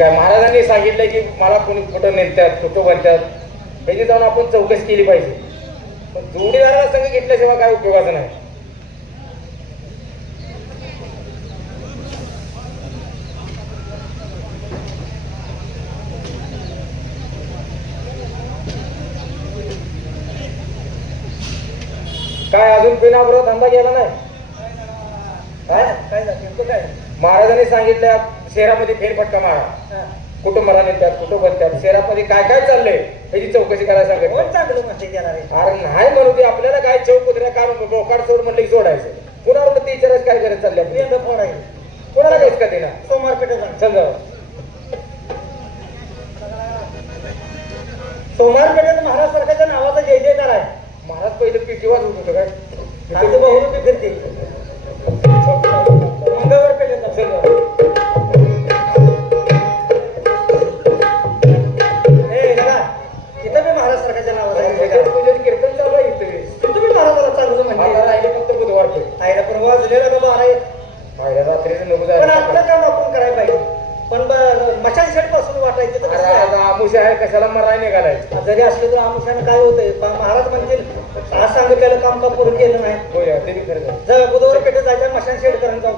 आहे महाराजांनी सांगितलं की मला कोणी कुठं नेतात कुठं बनतात त्याची जाऊन आपण चौकशी केली पाहिजे. पण जोडीदाराला संघ घेतल्याशिवाय काय उपयोगाचं नाही. काय अजून पिनाबरोबर धंदा गेला नाही? काय काय काय? महाराजांनी सांगितलं शहरामध्ये फेरफटका मारा. मला नेतात कुठं बनतात शहरामध्ये काय काय चाललंय? ह्याची चौकशी करायला सांगितलं चांगलं अरे नाही म्हणू दे आपल्याला काय चौक कुत्र्या कारण बोकाड सोड म्हणलं की सोडायचं. कुणावर ते विचारायचं काय करत चालले फोन आहे. कोणाला घेस का देणार सोमवार पेठे जाण समजा सोमवार पेठेत महाराज सरकारच्या नावाचा जय जयकार आहे. महाराज पहिले पिटी वाजवत होतं काय? बहुरूपी फिरते. मंगळवार पेठेत. समजा. पण. पाहिल्या रात्रीचं नको पण आपलं जायचं काम आपण करायला पाहिजे पण ब- मशाल शेटपासून वाटायचं तर कसं अरे आज काय? आमुष आहे कशाला मराय निघालाय जरी असलं तर आमुषानं काय होतंय पा- महाराज म्हणतील आज सांगितलेलं काम का पूर्ण केलं नाही होय ते बी खरं आहे. जर बुधवार पेठेत जायचं मशाल शेड करून जाऊ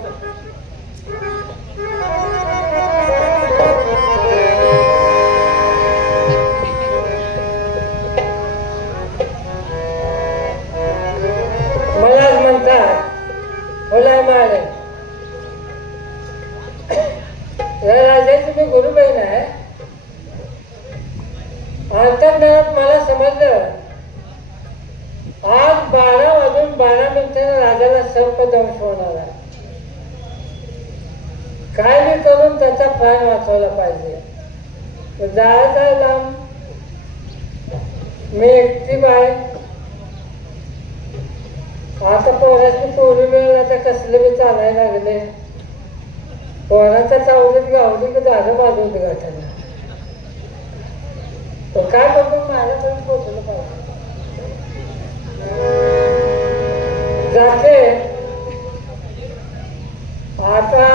वाचवला पाहिजे. जायचा लांब. मी एकटी बाय. आता पोराची पोरी मिळाला तर कसले बी चालायला लागले. पोराच्या चावलीत गावली की झालं माझं उद्घाटन तो काय बघून माझ्यापर्यंत पोचलं पाहिजे. जाते. आता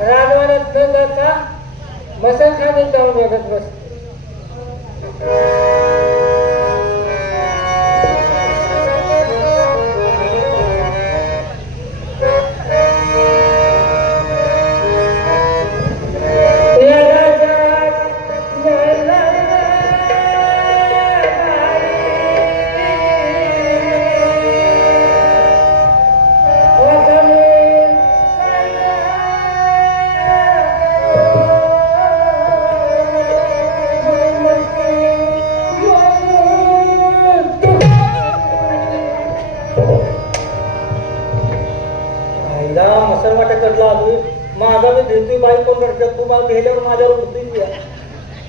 रानवनात न जाता मसलखान्यात जाऊन बघत बसते या भेटतोय बाई कोण रडतात तू मला भेल्यावर माझ्यावर?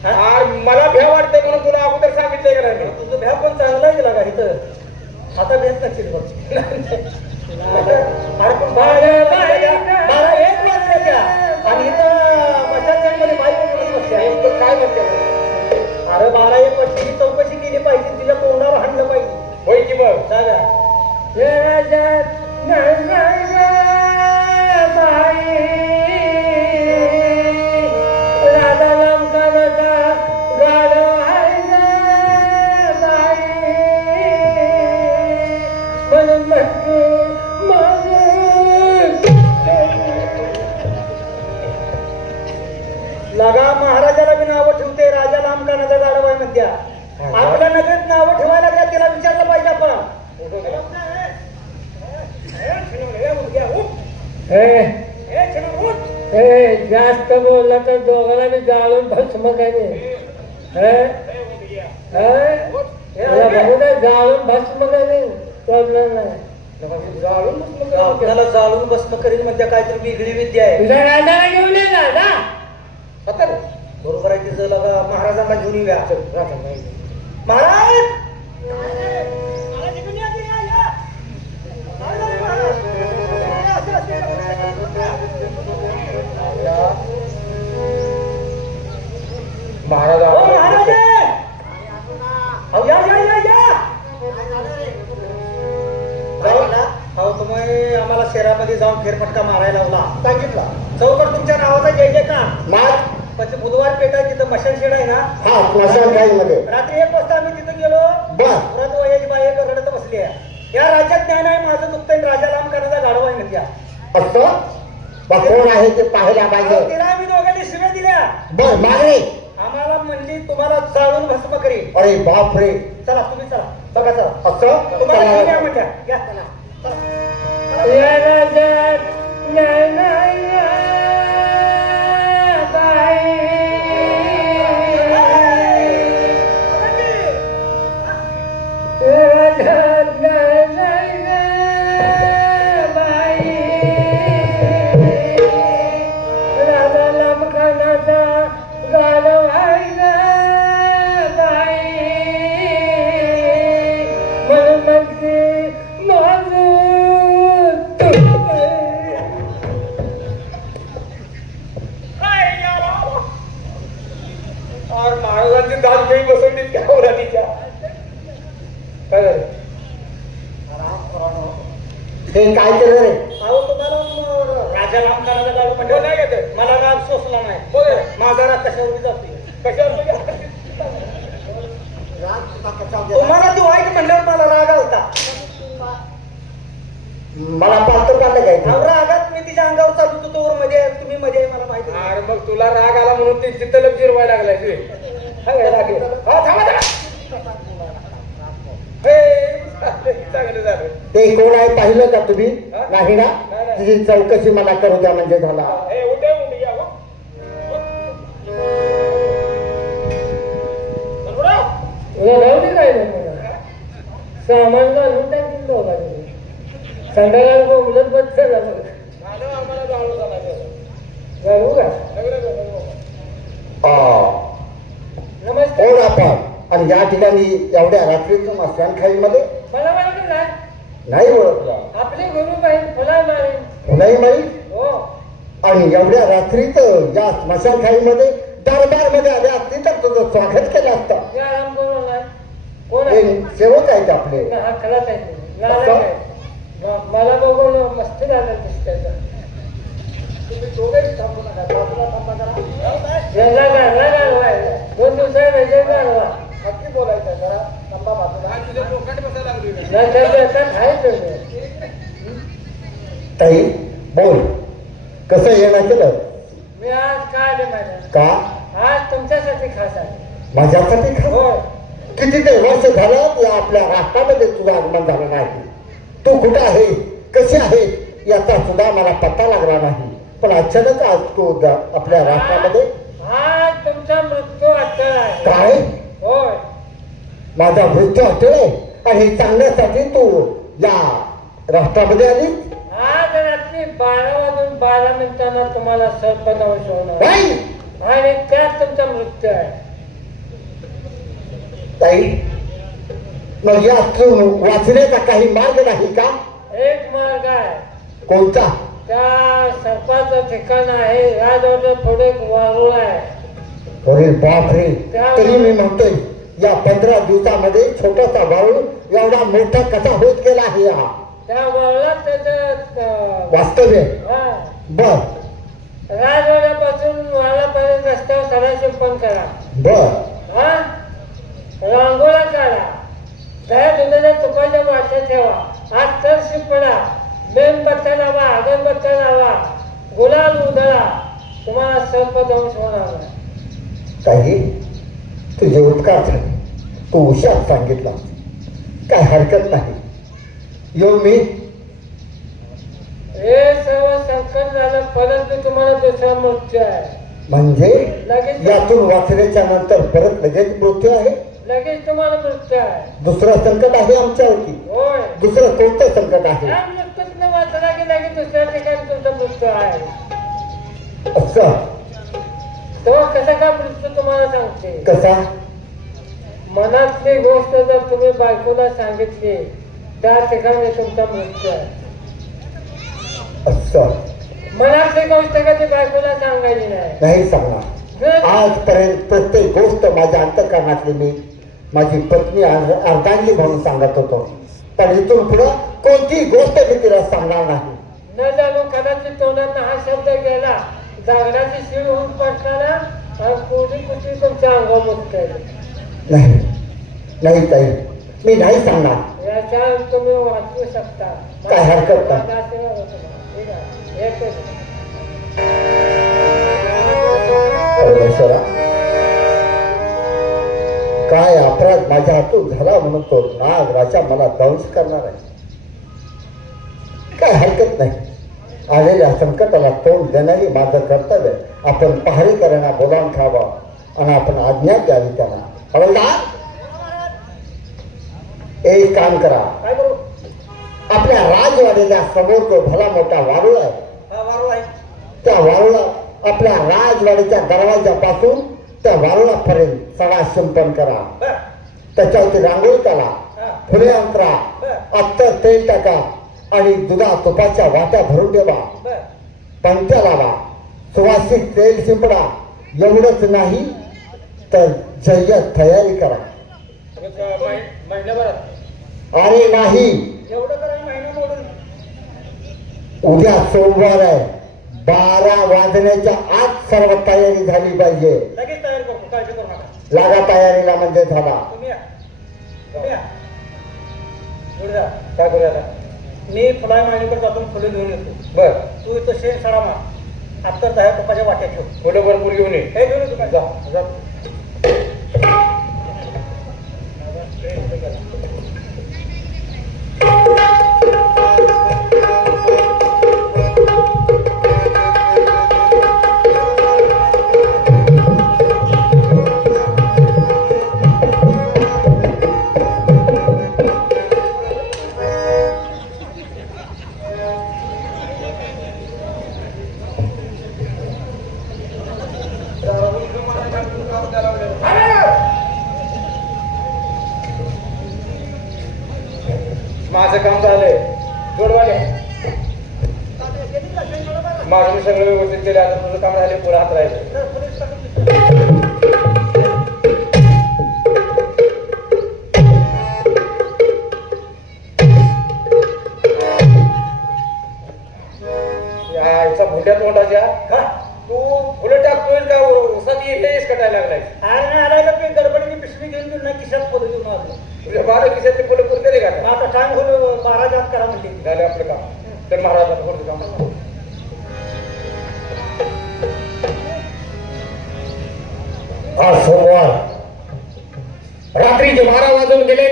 अरे मला भ्या वाटतंय म्हणून तुला अगोदर सांगितलंय का नाही? तुझं भ्या पण चांगला आहे गेला का इथं आता भेट नसेल बघ. अरे पण आणि इथं बाई कोण काय म्हणते? अरे बारा एक वर्षी चौकशी केली पाहिजे. तिच्या तोंडावर हाणलं पाहिजे. होय की बघ सांगा. म्हणत्या आपल्या नगरीत नावं ठेवायला द्या तिला विचारलं पाहिजे आपण. जास्त बोलला तर दोघांना बी जाळून भस्म करे जाळून भस्म करे प्रॉब्लेम नाही. जाळून आपल्याला जाळून भस्म करील म्हणजे काहीतरी वेगळी विद्या आहे. घेऊन तिचं लगा महाराजांना घेऊन येऊया. महाराज! महाराज आम्हाला शहरामध्ये जाऊन फेरफटका मारायला लावला. सांगितला. चौकट तुमच्या नावाचा जय जयकार मार पण ते बुधवार पेठ आहे तिथं मशाल शेड आहे ना? हा स्मशानखाईमध्ये रात्री एक वाजता आम्ही तिथं गेलो. पुरात वयाची बाई एक रडत बसली आहे. या राज्यात ज्ञान आहे माझं दुखतंय राजा राम करण्याचा गाढवा आहे म्हणत्या. असं बा कोण आहे ते पाहायला पाहिजे? तिला आम्ही दोघांनी शिव्या दिल्या. बर मागणे आम्हाला म्हणली तुम्हाला जाळून भस्म करी अरे बाप रे चला तुम्ही चला. बघा चला. असं तुम्हाला घेऊन या चला. या चला. चला. या राज्यात न्याय नाही हे काय केलं रे अहो तुम्हाला म- राजा राम करण्याचा गाढव हो, नाही. मला राग सोसला नाही गे. माझा राग कशावर जातोय कशावर म्हणजे? तुम्हाला ती वाईट म्हणल्यावर मला राग आलता मला पालतं पालतं काय अहो, रागात मी तिच्या अंगावर चालू होतो तोवर मध्ये आहे, तुम्ही मध्ये आहे, मला माहिती नाही. अरे मग तुला राग आला म्हणून ते चित्तलक जिरवायला लागलाय तुझे हा काय राग आहे? हा, थांबा थांबा. हे, चांगलं झालं ते कोण आहे पाहिलं का तुम्ही? हा? नाही ना. तुझी चौकशी मला करू द्या म्हणजे झाला. हे हो. सामान घालून टाकीन दोघांनी. संध्याकाळ बोंबलत. घालू का? कोण आपण. आणि या ठिकाणी एवढ्या रात्रीचं माहिती नाही नाही ओळखलं. आपले गुरु बहीण फुला मारेन नाही माहीत हो. आणि एवढ्या रात्रीत या स्मशानखाईमध्ये दरबारमध्ये आले असते तर तुझं स्वागत केलं असतं. या कोण हे आहे सेवक आहेत आपले. हा खराच आहे लाला आहे म- मला बघून मस्त झालं दिसतं दोन दिवसा वेगळे गाणवा नक्की बोलायचं जरा थांबा बाजूला ताई बोल. कसं येणं केलं? मी आज का आले माझ्या? का? आज तुमच्यासाठी खास आहे. माझ्यासाठी खा होय. किती ते वर्ष झालं या आपल्या राष्ट्रामध्ये तुझं आगमन झालं नाही? तू कुठं आहे? कशी आहे? याचा सुद्धा मला पत्ता लागला नाही. पण अचानक आज तू द- आपल्या राष्ट्रामध्ये आज तुमचा मृत्यू अटळ आहे. काय? माझा मृत्यू आहे आणि हे सांगण्यासाठी तू या राष्ट्रामध्ये आली आज रात्री बारा वाजून बारा मिनिटांना तुम्हाला सर्पदंश होणार नाही आणि त्यात तुमचा मृत्यू आहे ताई मग यातून वाचण्याचा काही मार्ग नाही का एक मार्ग आहे कोणता त्या सर्पाचं ठिकाण आहे राजवाड्या पुढे एक वारुळ आहे अरे बापरे तरी मी म्हणतोय या पंधरा दिवसामध्ये छोटासा वाळू एवढा मोठा कसा होत गेला आहे. हा त्या त्याचं वास्तव्य. बर. राजवाड्यापासून रस्त्यावर करा. बर. हा? काढा. तुपाच्या ठेवा. तर शिंपडा. लावा अगरबत्त्या लावा. गुलाल उधळा. तुम्हाला होणार काही? तुझे उपकार झाले. तू हुशार सांगितला. काय हरकत नाही. येऊ मी हे सर्व संकट झालं परत मी तुम्हाला दुसरा मृत्यू आहे. म्हणजे लगेच यातून वाचण्याच्या नंतर परत लगेच मृत्यू आहे? लगेच तुम्हाला मृत्यू आहे. दुसरं संकट आहे आमच्यावरती. होय. दुसरं कोणतं संकट आहे? या मृत्यूतनं वाचला की लगेच दुसऱ्या ठिकाणी तुमचा मृत्यू आहे. असं. तेव्हा कसा का मृत्यू तुम्हाला सांगते? कसा? मनातली गोष्ट जर तुम्ही बायकोला सांगितली त्या ठिकाणी तुमचा मृत्यू आहे. मनातली गोष्ट कधी बायकोला सांगायची नाही? नाही सांगणार. आजपर्यंत प्रत्येक गोष्ट माझ्या अंतकरणातली मी माझी पत्नी अर्ध- अर्धांगी म्हणून सांगत होतो. पण इथून पुढं कोणती गोष्ट मी तिला सांगणार नाही. न जाणू कदाचित तोंडात हा शब्द गेला. जागराची शिळ होऊन पडताना आज पोली कुठे तुमच्या अंगावर मुक्त नाही. नाही ताई. मी नाही सांगणार. याच्या तुम्ही वाचू शकता. काय हरकत परमेश्वरा काय अपराध माझ्या हातून झाला म्हणून तो नाग राजा मला दंश करणार आहे? काय हरकत नाही. आलेल्या संकटाला तोंड देणारी माझं कर्तव्य आपण पहारेकरांना बोलावून खावा. आणि आपण आज्ञा द्यावी त्यांना. हवलदार एक काम करा. आपल्या राजवाड्याच्या समोर तो भला मोठा वारुळ आहे. हा त्या वारुळा आपल्या राजवाडीच्या दरवाजापासून त्या वारुळापर्यंत सगळा शिंपण करा. त्याच्यावरती रांगोळी करा हा. फुले अंतरा. अत्तर तेल टाका. आणि दुधा तुपाच्या वाट्या भरून ठेवा. बर. पंख्या लावा. सुवासिक तेल शिंपडा. एवढंच नाही तर जय्यत तयारी करा. अरे नाही. उद्या सोमवार आहे. बारा वाजण्याच्या आत सर्व तयारी झाली पाहिजे. लागा तयारीला म्हणजे झाला. मी फुलाय माहिनीकडे जातो फुले घेऊन येतो. बर. तू इथं शेण सडा मार. आता दहा पप्पाच्या वाट्या ठेव. फुलं भरपूर घेऊन ये. हे घेऊन येतो काय जा. काम राहिले पुढे हात राहिले या आज सोमवार रात्रीचे बारा वाजून गेले.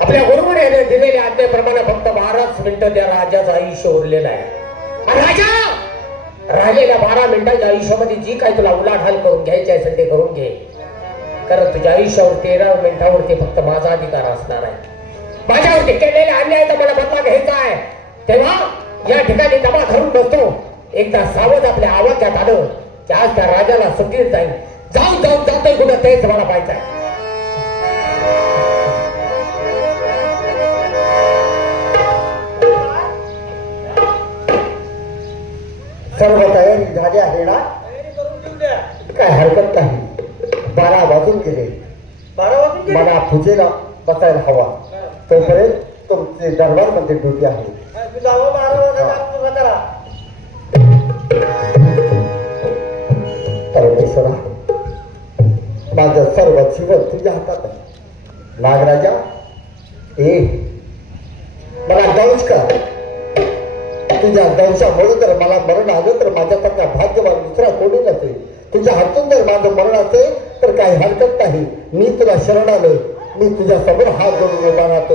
आपल्या गुरुने याने दिलेल्या आज्ञेप्रमाणे फक्त बाराच मिनिटं त्या राजाचं आयुष्य उरलेलं आहे. राजा! राहिलेल्या बारा मिनिटाच्या आयुष्यामध्ये जी काही तुला उलाढाल करून घ्यायची असेल ते करून घे. कारण तुझ्या आयुष्यावर तेरा मिनिटावरती फक्त माझा अधिकार असणार आहे. माझ्यावरती केलेल्या अन्यायाचा मला बदला घ्यायचा आहे. तेव्हा या ठिकाणी दबा धरून बसतो. एकदा सावध आपल्या आवाक्यात आलं की आज त्या राजाला सुट्टीत जाईल. जाऊन जाऊन जातोय कुठं तेच मला पाहिजे आहे. सर्व तयारी आहे ना? काय हरकत नाही. बारा वाजून गेले. मला पूजेला बसायला हवा. तोपर्यंत तुमचे दरबारमध्ये ड्युटी आहे. माझं सर्व जीवन तुझ्या हातात आहे नागराजा ए मला दंश कर. तुझ्या दंशामुळे जर मला मरण आलं तर माझ्यासारखा भाग्यवान दुसरा कोणी नसेल तुझ्या हातून जर माझं मरण असेल तर काही हरकत नाही. मी तुला शरण आलो मी तुझ्या समोर हात जोडून उभा राहतो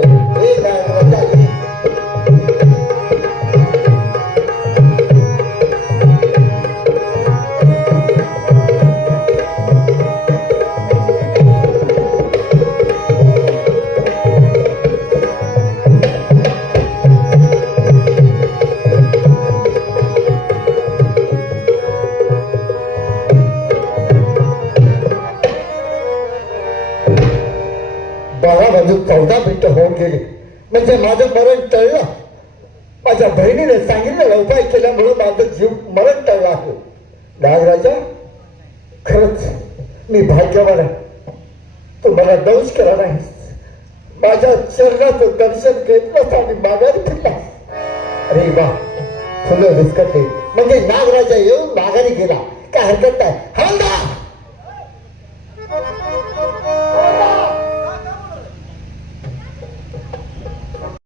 माझ्या बहिणीने सांगितलेला उपाय केल्यामुळे माझं जीव मरण टाळला आहे. नागराजा खरंच मी भाग्यवान आहे. तू मला दंश केला नाही माझ्या शरीराचं दर्शन घेतलं आणि माघारी फिरला अरे वा फुलं विस्कटले. म्हणजे नागराजा येऊन माघारी गेला. काय हरकत नाही. हा